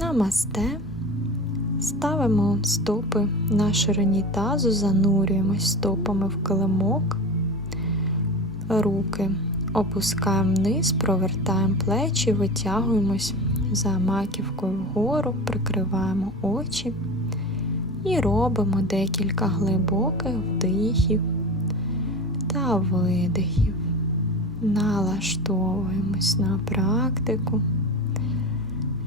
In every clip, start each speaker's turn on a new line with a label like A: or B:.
A: Намасте. Ставимо стопи на ширині тазу, занурюємось стопами в килимок, руки опускаємо вниз, провертаємо плечі, витягуємось за маківкою вгору, прикриваємо очі і робимо декілька глибоких вдихів та видихів. Налаштовуємось на практику.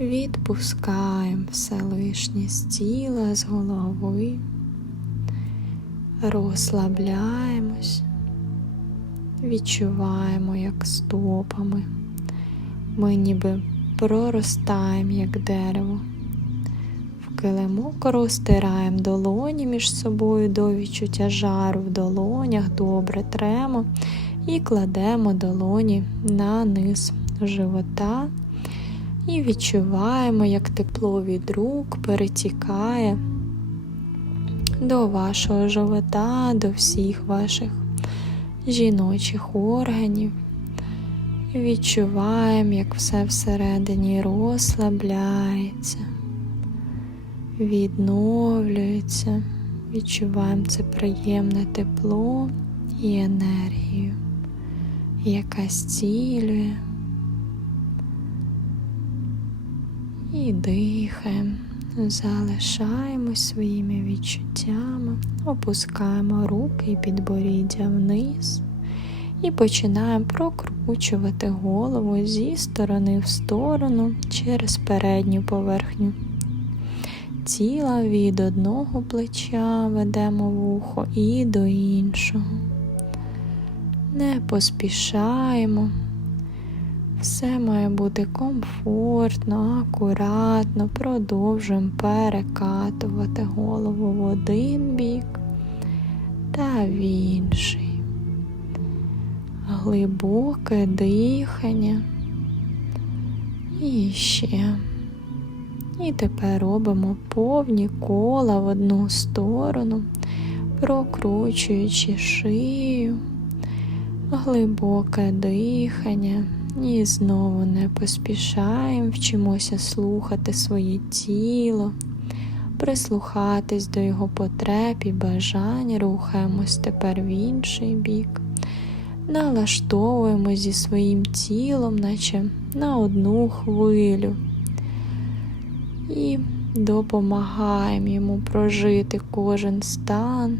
A: Відпускаємо все лишнє з тіла, з голови, розслабляємось, відчуваємо, як стопами. Ми ніби проростаємо, як дерево. В килимок розтираємо долоні між собою до відчуття жару в долонях, добре тремо і кладемо долоні на низ живота. І відчуваємо, як тепло від рук перетікає до вашого живота, до всіх ваших жіночих органів. Відчуваємо, як все всередині розслабляється, відновлюється, відчуваємо це приємне тепло і енергію, яка зцілює. І дихаємо, залишаємось своїми відчуттями, опускаємо руки і підборіддя вниз і починаємо прокручувати голову зі сторони в сторону через передню поверхню. Тіла від одного плеча ведемо вухо і до іншого. Не поспішаємо. Все має бути комфортно, акуратно, продовжуємо перекатувати голову в один бік та в інший. Глибоке дихання. І ще. І тепер робимо повні кола в одну сторону, прокручуючи шию, глибоке дихання. І знову не поспішаємо, вчимося слухати своє тіло, прислухатись до його потреб і бажань, рухаємось тепер в інший бік, налаштовуємо зі своїм тілом, наче на одну хвилю. І допомагаємо йому прожити кожен стан.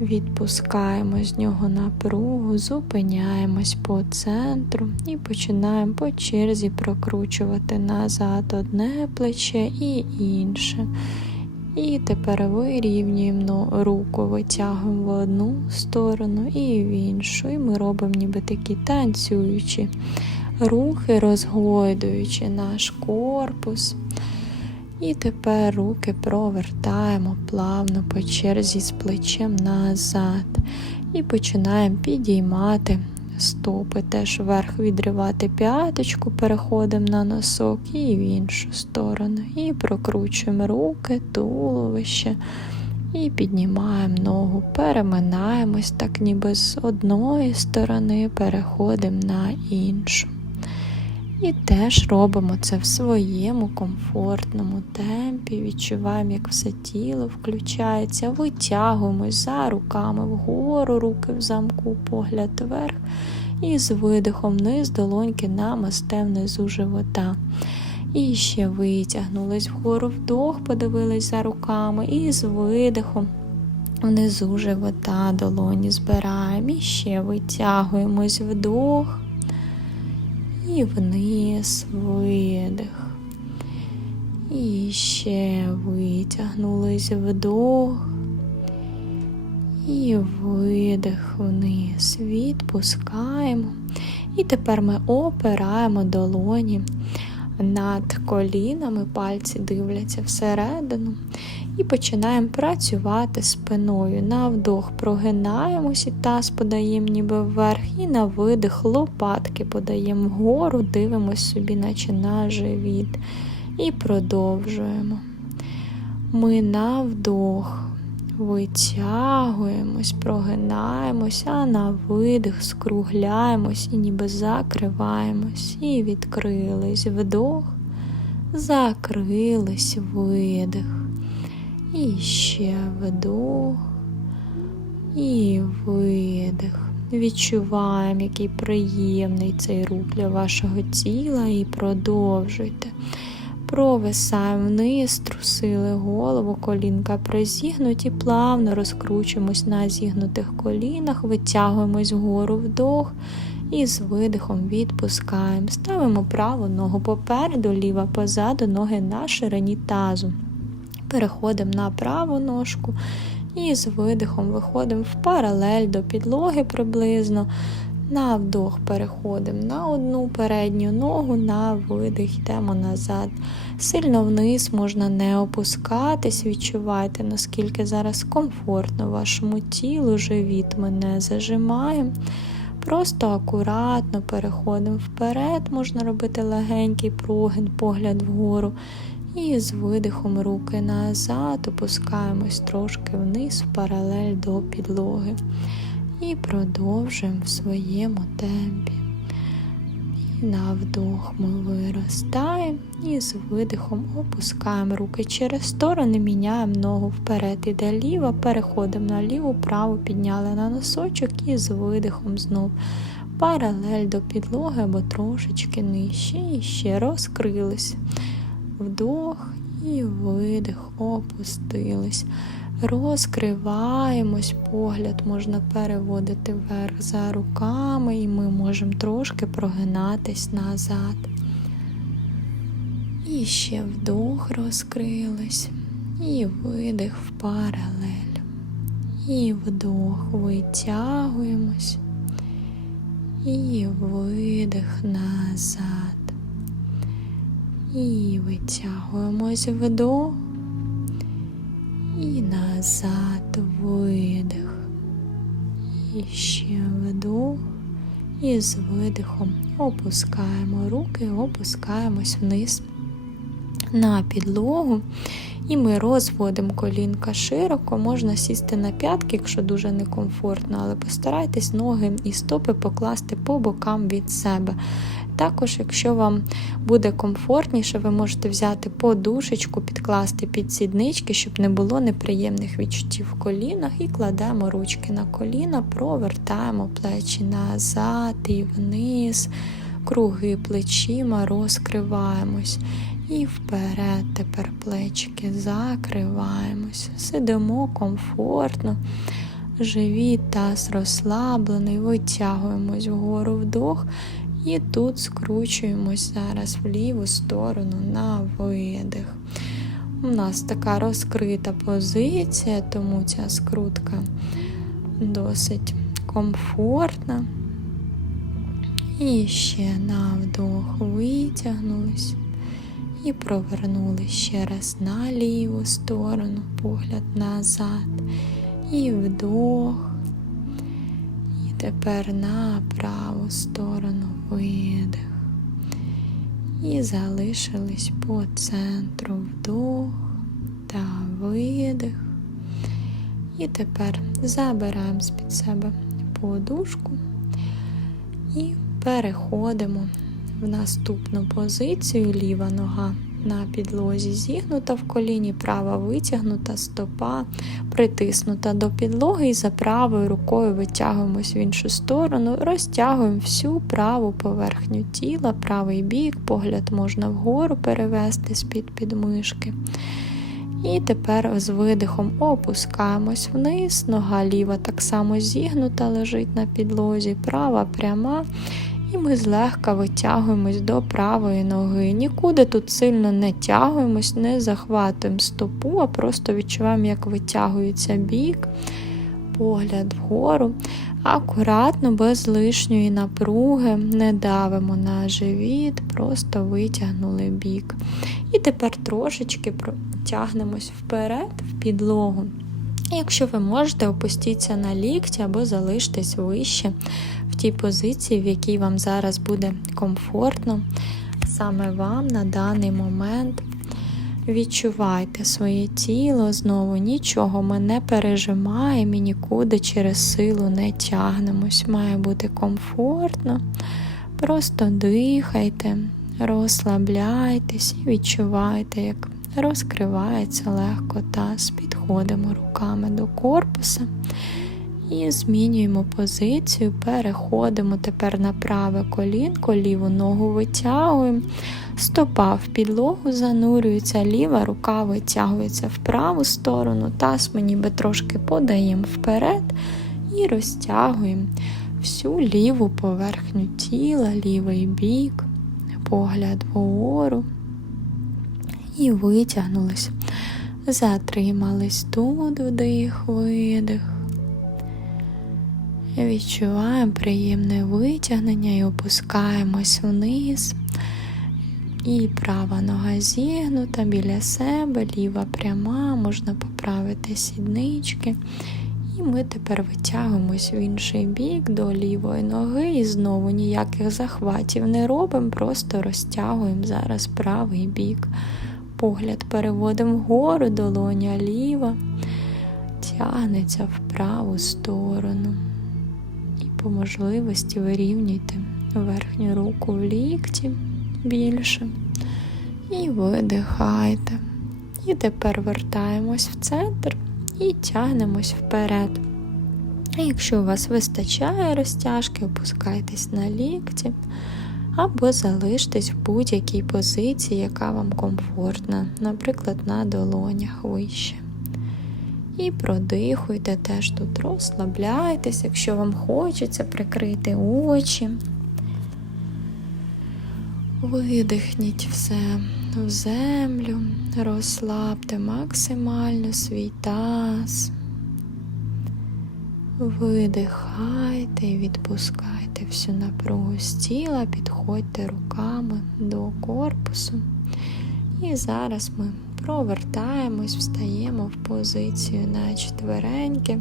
A: Відпускаємо з нього напругу, зупиняємось по центру і починаємо по черзі прокручувати назад одне плече і інше. І тепер вирівнюємо руку, витягуємо в одну сторону і в іншу. І ми робимо ніби такі танцюючі рухи, розгойдуючи наш корпус. І тепер руки провертаємо плавно по черзі з плечем назад. І починаємо підіймати стопи, теж вверх відривати п'яточку, переходимо на носок і в іншу сторону. І прокручуємо руки, туловище. І піднімаємо ногу, переминаємось так, ніби з одної сторони, переходимо на іншу. І теж робимо це в своєму комфортному темпі, відчуваємо, як все тіло включається, витягуємось за руками вгору, руки в замку, погляд вверх. І з видихом вниз долоньки намасте внизу живота. І ще витягнулись вгору вдох, подивились за руками, і з видихом внизу живота долоні збираємо. І ще витягуємось вдох і вниз видих. І ще витягнулись вдох. І видих вниз. Відпускаємо. І тепер ми опираємо долоні над колінами, пальці дивляться всередину. І починаємо працювати спиною. На вдох прогинаємось і таз подаємо ніби вверх, і на видих лопатки подаємо вгору, дивимось собі, наче на живіт. І продовжуємо. Ми на вдох витягуємось, прогинаємось, а на видих скругляємось і ніби закриваємось. І відкрились вдох, закрились видих. І ще вдох і видих. Відчуваємо, який приємний цей рух для вашого тіла, і продовжуйте. Провисаємо вниз, трусили голову, колінка призігнуті, плавно розкручуємось на зігнутих колінах, витягуємось вгору вдох і з видихом відпускаємо. Ставимо праву ногу попереду, ліва позаду, ноги на ширині тазу. Переходимо на праву ножку і з видихом виходимо в паралель до підлоги приблизно. На вдох переходимо на одну передню ногу, на видих йдемо назад. Сильно вниз можна не опускатись, відчувайте, наскільки зараз комфортно вашому тілу, живіт ми не зажимаємо. Просто акуратно переходимо вперед, можна робити легенький прогин, погляд вгору. І з видихом руки назад опускаємось трошки вниз паралель до підлоги. І продовжуємо в своєму темпі. І на вдох ми виростаємо і з видихом опускаємо руки через сторони, міняємо ногу вперед, іде ліва, переходимо на ліву, праву, підняли на носочок і з видихом знов паралель до підлоги або трошечки нижче. І ще розкрились. Вдох і видих, опустились. Розкриваємось, погляд можна переводити вверх за руками, і ми можемо трошки прогинатись назад. І ще вдох розкрились, і видих в паралель. І вдох витягуємось, і видих назад. І витягуємось вдох і назад видих. І ще вдох. І з видихом опускаємо руки, опускаємось вниз на підлогу. І ми розводимо колінка широко, можна сісти на п'ятки, якщо дуже некомфортно, але постарайтесь ноги і стопи покласти по бокам від себе. Також, якщо вам буде комфортніше, ви можете взяти подушечку, підкласти під сіднички, щоб не було неприємних відчуттів в колінах, і кладемо ручки на коліна, провертаємо плечі назад і вниз, круги плечима, розкриваємось. І вперед тепер плечики закриваємось, сидимо комфортно, живіт таз розслаблений, витягуємось вгору вдох і тут скручуємось зараз в ліву сторону на видих. У нас така розкрита позиція, тому ця скрутка досить комфортна. І ще на вдох витягнулись. І провернули ще раз на ліву сторону, погляд назад. І вдох. І тепер на праву сторону видих. І залишились по центру вдох та видих. І тепер забираємо з-під себе подушку і переходимо в наступну позицію ліва нога на підлозі зігнута в коліні, права витягнута, стопа притиснута до підлоги і за правою рукою витягуємось в іншу сторону, розтягуємо всю праву поверхню тіла, правий бік, погляд можна вгору перевести з-під підмишки. І тепер з видихом опускаємось вниз, нога ліва так само зігнута, лежить на підлозі, права пряма. І ми злегка витягуємось до правої ноги. Нікуди тут сильно не тягуємось, не захватуємо стопу, а просто відчуваємо, як витягується бік, погляд вгору. Акуратно, без лишньої напруги, не давимо на живіт, просто витягнули бік. І тепер трошечки тягнемось вперед, в підлогу. Якщо ви можете, опустіться на лікті або залиштесь вище тій позиції, в якій вам зараз буде комфортно, саме вам на даний момент. Відчувайте своє тіло, знову нічого ми не пережимаємо і нікуди через силу не тягнемось. Має бути комфортно. Просто дихайте, Розслабляйтесь і відчувайте, як розкривається легко таз. Підходимо руками до корпуса і змінюємо позицію, переходимо тепер на праве колінко, ліву ногу витягуємо, стопа в підлогу занурюється, ліва рука витягується в праву сторону, таз ми ніби трошки подаємо вперед і розтягуємо всю ліву поверхню тіла, лівий бік, погляд вгору. І витягнулись. Затримались тут вдих, видих. Відчуваємо приємне витягнення і опускаємось вниз. І права нога зігнута біля себе, ліва пряма, можна поправити сіднички. І ми тепер витягуємось в інший бік до лівої ноги і знову ніяких захватів не робимо, просто розтягуємо зараз правий бік. Погляд переводимо вгору, долоня ліва, тягнеться в праву сторону. По можливості вирівнюйте верхню руку в лікті більше. І видихайте. І тепер вертаємось в центр і тягнемось вперед. А якщо у вас вистачає розтяжки, опускайтесь на лікті або залиштесь в будь-якій позиції, яка вам комфортна, наприклад, на долонях вище. І продихуйте теж тут, розслабляйтесь, якщо вам хочеться прикрити очі. Видихніть все в землю, розслабте максимально свій таз. Видихайте і відпускайте всю напругу з тіла, підходьте руками до корпусу. І зараз ми провертаємось, встаємо в позицію на четвереньки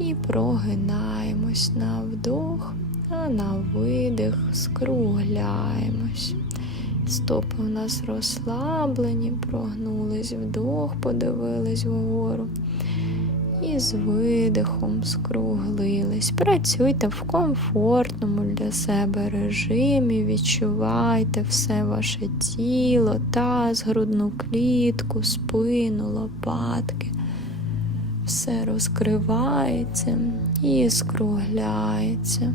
A: і прогинаємось на вдох, а на видих скругляємось. Стопи у нас розслаблені, прогнулись вдох, подивились вгору. І з видихом скруглились. Працюйте в комфортному для себе режимі, відчувайте все ваше тіло, таз, грудну клітку, спину, лопатки. Все розкривається і скругляється.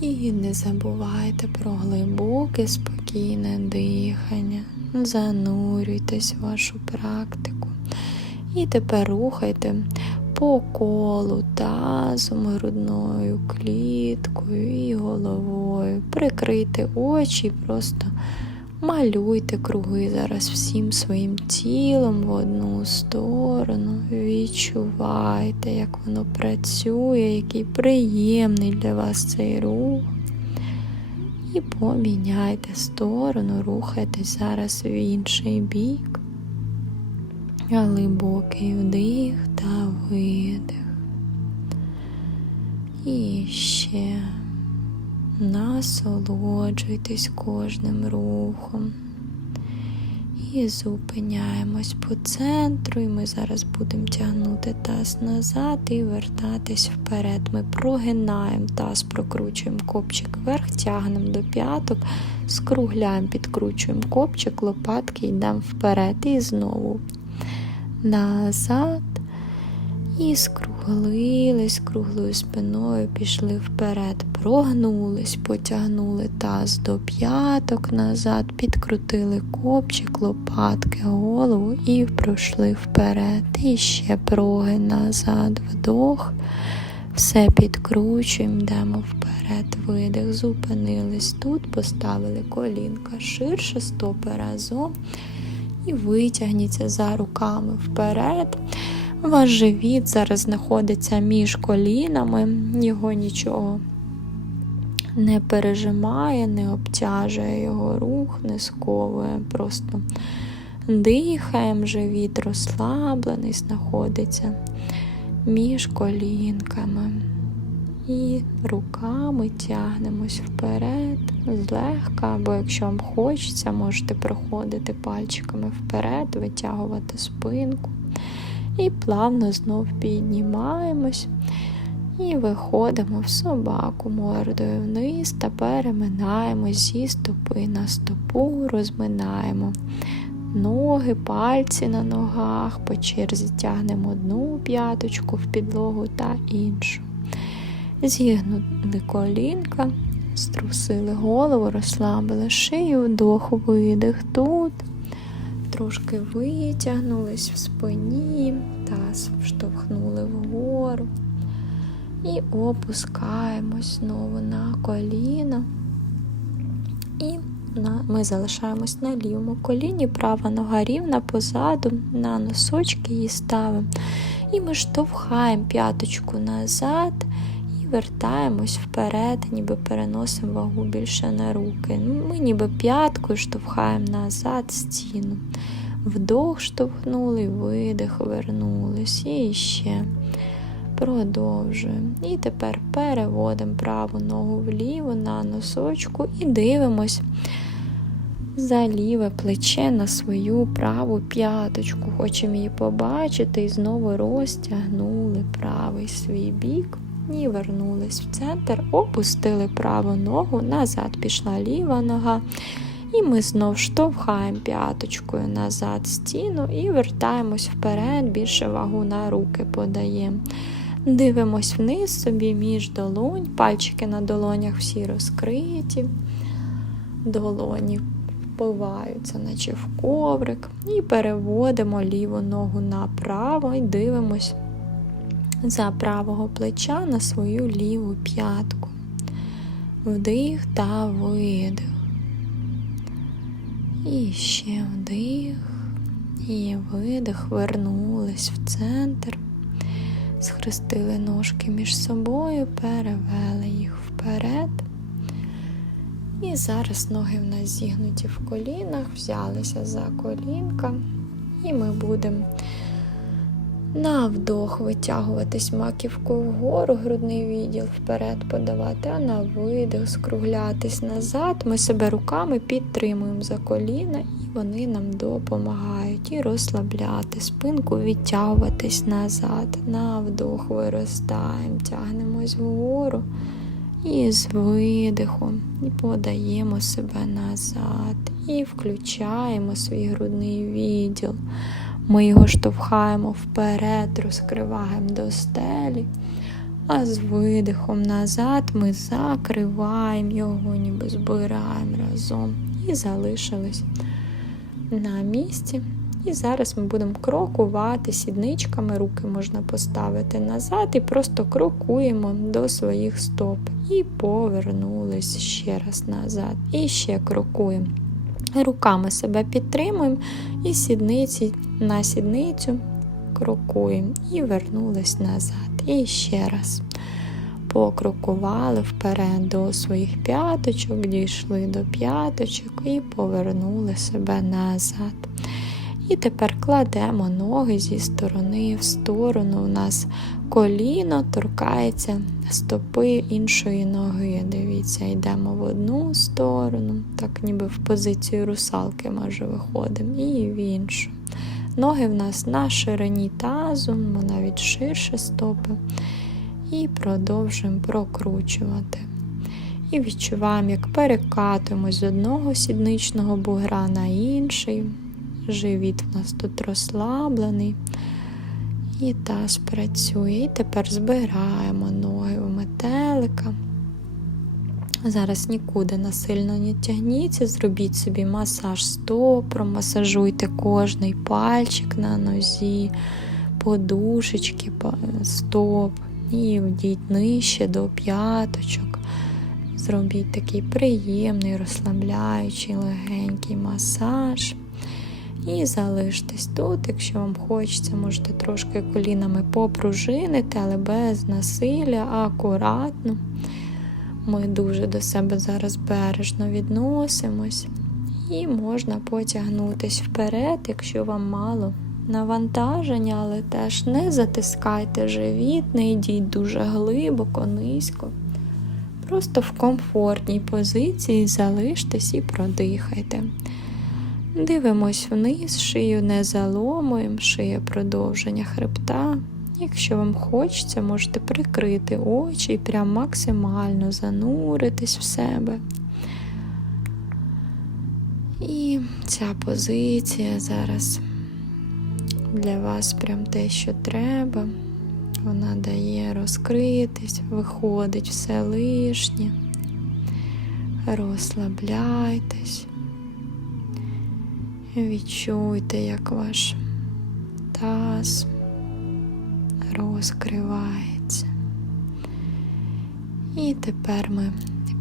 A: І не забувайте про глибоке, спокійне дихання. Занурюйтесь в вашу практику. І тепер рухайте по колу тазом, грудною кліткою і головою. Прикрийте очі, просто малюйте круги зараз всім своїм тілом в одну сторону. Відчувайте, як воно працює, який приємний для вас цей рух. І поміняйте сторону, рухайтесь зараз в інший бік. Глибокий вдих та видих. І ще насолоджуйтесь кожним рухом. І зупиняємось по центру, і ми зараз будемо тягнути таз назад і вертатись вперед. Ми прогинаємо таз, прокручуємо копчик вверх, тягнемо до п'яток, скругляємо, підкручуємо копчик, лопатки йдемо вперед. І знову назад. І скруглились, круглою спиною пішли вперед, прогнулись, потягнули таз до п'яток назад, підкрутили копчик, лопатки, голову і пройшли вперед. І ще проги назад, вдох. Все підкручуємо, йдемо вперед, видих, зупинились тут, поставили колінка ширше, стопи разом. І витягніться за руками вперед. Ваш живіт зараз знаходиться між колінами, його нічого не пережимає, не обтяжує його рух, не сковує. Просто дихаємо, живіт розслаблений, знаходиться між колінками. І руками тягнемось вперед, злегка, або якщо вам хочеться, можете проходити пальчиками вперед, витягувати спинку. І плавно знов піднімаємось. І виходимо в собаку мордою вниз та переминаємо зі стопи на стопу, розминаємо ноги, пальці на ногах, по черзі тягнемо одну п'яточку в підлогу та іншу. Зігнули колінка, струсили голову, розслабили шию, вдох, видих тут. Трошки витягнулись в спині, таз штовхнули вгору. І опускаємось знову на коліна. І на, ми залишаємось на лівому коліні, права нога рівна позаду, на носочки її ставимо. І ми штовхаємо п'яточку назад вертаємось вперед, ніби переносимо вагу більше на руки. Ми ніби п'яткою штовхаємо назад стіну. Вдох штовхнули, видих, вернулись. І ще. Продовжуємо. І тепер переводимо праву ногу вліво на носочку і дивимось за ліве плече на свою праву п'яточку. Хочемо її побачити і знову розтягнули правий свій бік. І вернулись в центр, опустили праву ногу, назад пішла ліва нога. І ми знов штовхаємо п'яточкою назад стіну і вертаємось вперед, більше вагу на руки подаємо. Дивимось вниз собі між долонь, пальчики на долонях всі розкриті, долоні впиваються, наче в коврик, і переводимо ліву ногу направо і дивимось за правого плеча на свою ліву п'ятку. Вдих та видих. І ще вдих і видих, вернулись в центр, схрестили ножки між собою, перевели їх вперед. І зараз ноги в нас зігнуті в колінах, взялися за колінка, і ми будемо на вдох витягуватись маківкою вгору, грудний відділ вперед подавати, а на видих скруглятись назад. Ми себе руками підтримуємо за коліна, і вони нам допомагають і розслабляти спинку, відтягуватись назад. На вдох виростаємо, тягнемось вгору. І з видихом подаємо себе назад. І включаємо свій грудний відділ. Ми його штовхаємо вперед, розкриваємо до стелі, а з видихом назад ми закриваємо його, ніби збираємо разом і залишились на місці. І зараз ми будемо крокувати сідничками, руки можна поставити назад і просто крокуємо до своїх стоп. І повернулись ще раз назад. І ще крокуємо. Руками себе підтримуємо і сідниці на сідницю крокуємо і вернулись назад. І ще раз покрокували вперед до своїх п'яточок, дійшли до п'яточок і повернули себе назад. І тепер кладемо ноги зі сторони в сторону. У нас коліно торкається стопи іншої ноги. Дивіться, йдемо в одну сторону, так ніби в позицію русалки може виходимо, і в іншу. Ноги в нас на ширині тазу, навіть ширше стопи. І продовжуємо прокручувати. І відчуваємо, як перекатуємось з одного сідничного бугра на інший. Живіт в нас тут розслаблений. І таз працює. І тепер збираємо ноги у метелика. Зараз нікуди насильно не тягніться, зробіть собі масаж стоп, промасажуйте кожний пальчик на нозі, подушечки, стоп, і вдіть нижче до п'яточок. Зробіть такий приємний, розслабляючий, легенький масаж. І залиштесь тут, якщо вам хочеться, можете трошки колінами попружинити, але без насилля, акуратно. Ми дуже до себе зараз бережно відносимось. І можна потягнутись вперед, якщо вам мало навантаження, але теж не затискайте живіт, не йдіть дуже глибоко, низько. Просто в комфортній позиції залиштесь і продихайте. Дивимось вниз, шию не заломуємо, шия продовження хребта. Якщо вам хочеться, можете прикрити очі і прям максимально зануритись в себе. І ця позиція зараз для вас прям те, що треба. Вона дає розкритись, виходить все лишнє. Розслабляйтесь. Відчуйте, як ваш таз розкривається. І тепер ми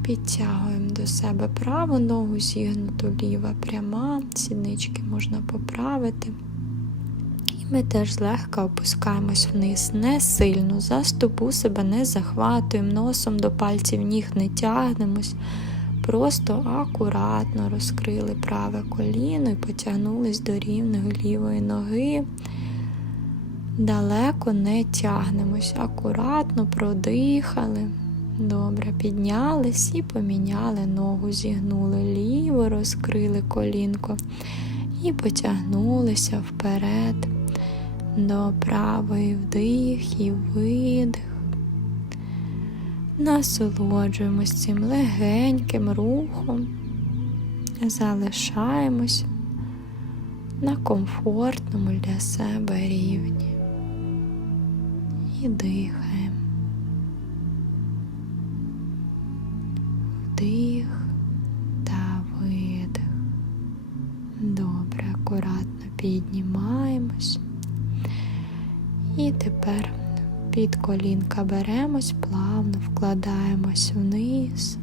A: підтягуємо до себе праву ногу, зігнуту ліва пряма, сіднички можна поправити. І ми теж злегка опускаємось вниз, не сильно, за стопу себе не захватуємо, носом до пальців ніг не тягнемось. Просто акуратно розкрили праве коліно і потягнулись до рівної лівої ноги. Далеко не тягнемось, акуратно продихали. Добре, піднялись і поміняли ногу, зігнули ліво, розкрили колінко і потягнулися вперед до правої вдих і видих. Насолоджуємось цим легеньким рухом, залишаємось на комфортному для себе рівні і дихаємо. Вдих та видих. Добре, акуратно піднімаємось. І тепер під колінка беремось, плавно вкладаємось вниз.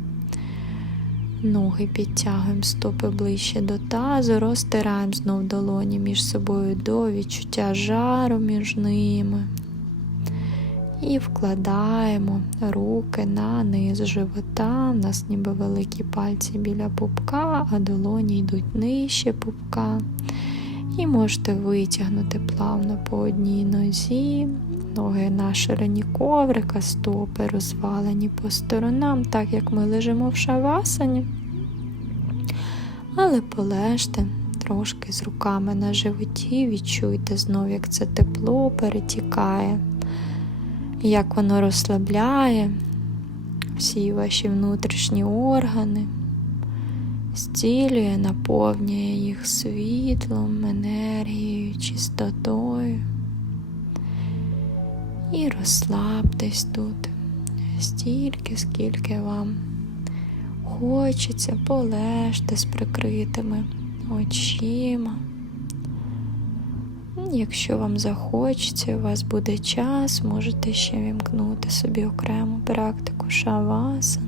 A: Ноги підтягуємо стопи ближче до тазу, розтираємо знов долоні між собою до відчуття жару між ними. І вкладаємо руки на низ живота. У нас ніби великі пальці біля пупка, а долоні йдуть нижче пупка. І можете витягнути плавно по одній нозі, ноги на ширині коврика, стопи розвалені по сторонам, так як ми лежимо в шавасані. Але полежте трошки з руками на животі, відчуйте знов, як це тепло перетікає, як воно розслабляє всі ваші внутрішні органи зцілює, наповнює їх світлом, енергією, чистотою. І розслабтесь тут стільки, скільки вам хочеться, полежте з прикритими очима. Якщо вам захочеться, у вас буде час, можете ще вімкнути собі окрему практику шавасани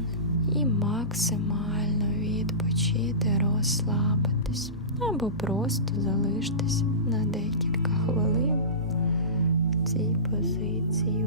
A: і максимально відпочити, розслабитись або просто залиштесь на декілька хвилин цій позиції.